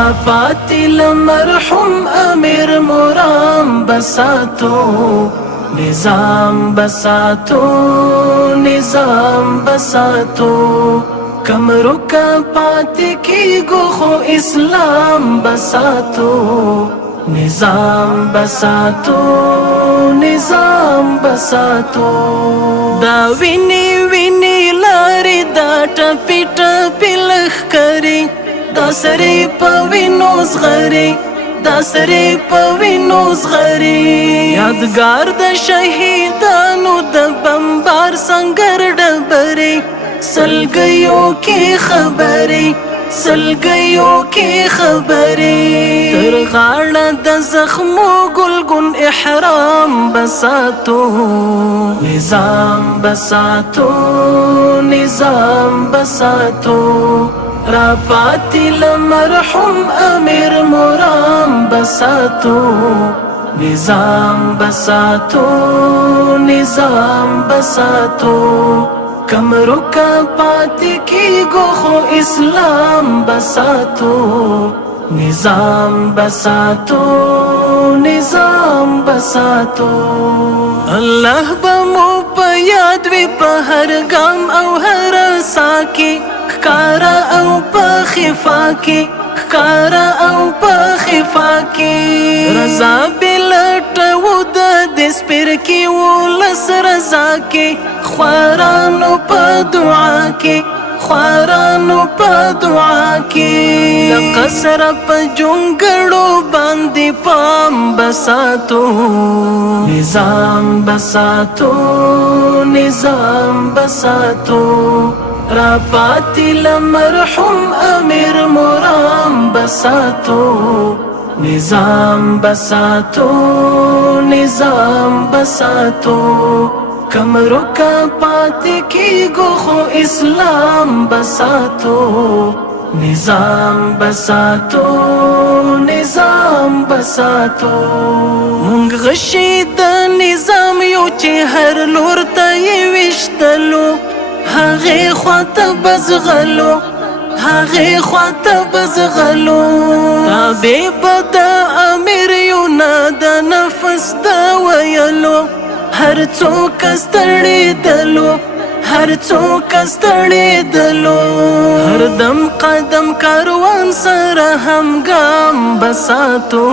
را پاتل مرحوم امیر مرام بساتو نظام بساتو نظام بساتو کم رکا پاتی کی گو خو اسلام بساتو نظام بساتو نظام بساتو دا ویني ویني لاري دا ټپی ټپی لخکری دا سری پوینو زغری دا سری پوینو زغری یادگار د شهیدانو د بمبار سنگر ډبری سلګیو کی خبری سلګیو کی خبری تر غاړه د زخمو ګلګون احرام بساتو نظام بساتو نظام بساتو را پاتل مرحوم امیر مرام بساتو نظام بساتو نظام بساتو کم رکا پاتی کی گو خو اسلام بساتو نظام بساتو نظام بساتو الله بمو په یاد وی په هر ګام او هر ساکی ښکارا او په خفا کی ښکارا او په خفا کی رضا بلټو د سپر کی ولس رضا کی خوارانو په دعا کی خوارانو په دعا کی لقصر په جونګړو باندې پام بساتو نظام بساتو نظام بساتو را پاتل مرحوم امیر مرام بساتو نظام بساتو نظام بساتو کم رکا پاتی کی گو خو اسلام بساتو نظام بساتو نظام بساتو مونږ غشي د نظام یو چې هر لور ته یې وشتلو هغه خواته بزغلو هغه خواته بزغلو تابع بد امیر یو نه د نفس دا ویلو هر څوک ستړي دلو هر څوک ستړي دلو هر دم قدم کاروان سره هم ګام بساتو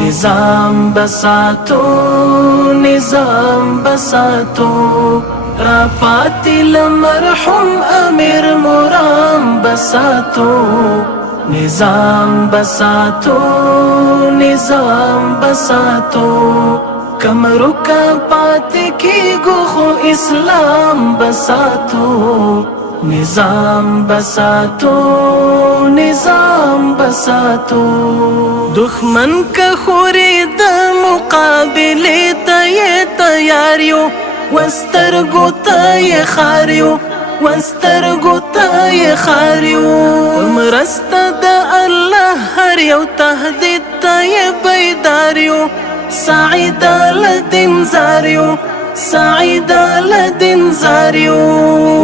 نظام بساتو نظام بساتو را پاتل مرحوم امیر مرام بساتو نظام بساتو نظام بساتو کم رکا پاتی کی گو خو اسلام بساتو نظام بساتو نظام بساتو دښمن که خوري د مقابله ته تیاریو وسترګو ته خاریو وسترګو ته خاریو مرسته د الله هر یو تهدید ته بیداریو سعید لدین زاریو سعید لدین زاریو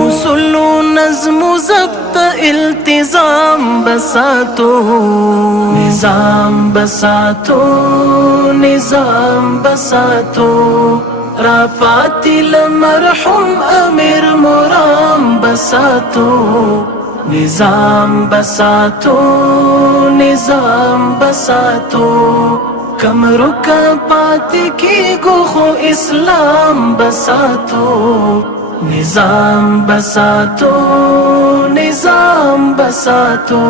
اصول نظم و ضبط التزام بساتو نظام بساتو نظام بساتو را پاتل مرحوم امیر مرام بساتو نظام بساتو نظام بساتو کم رکا پاتی کی گو خو اسلام بساتو نظام بساتو نظام بساتو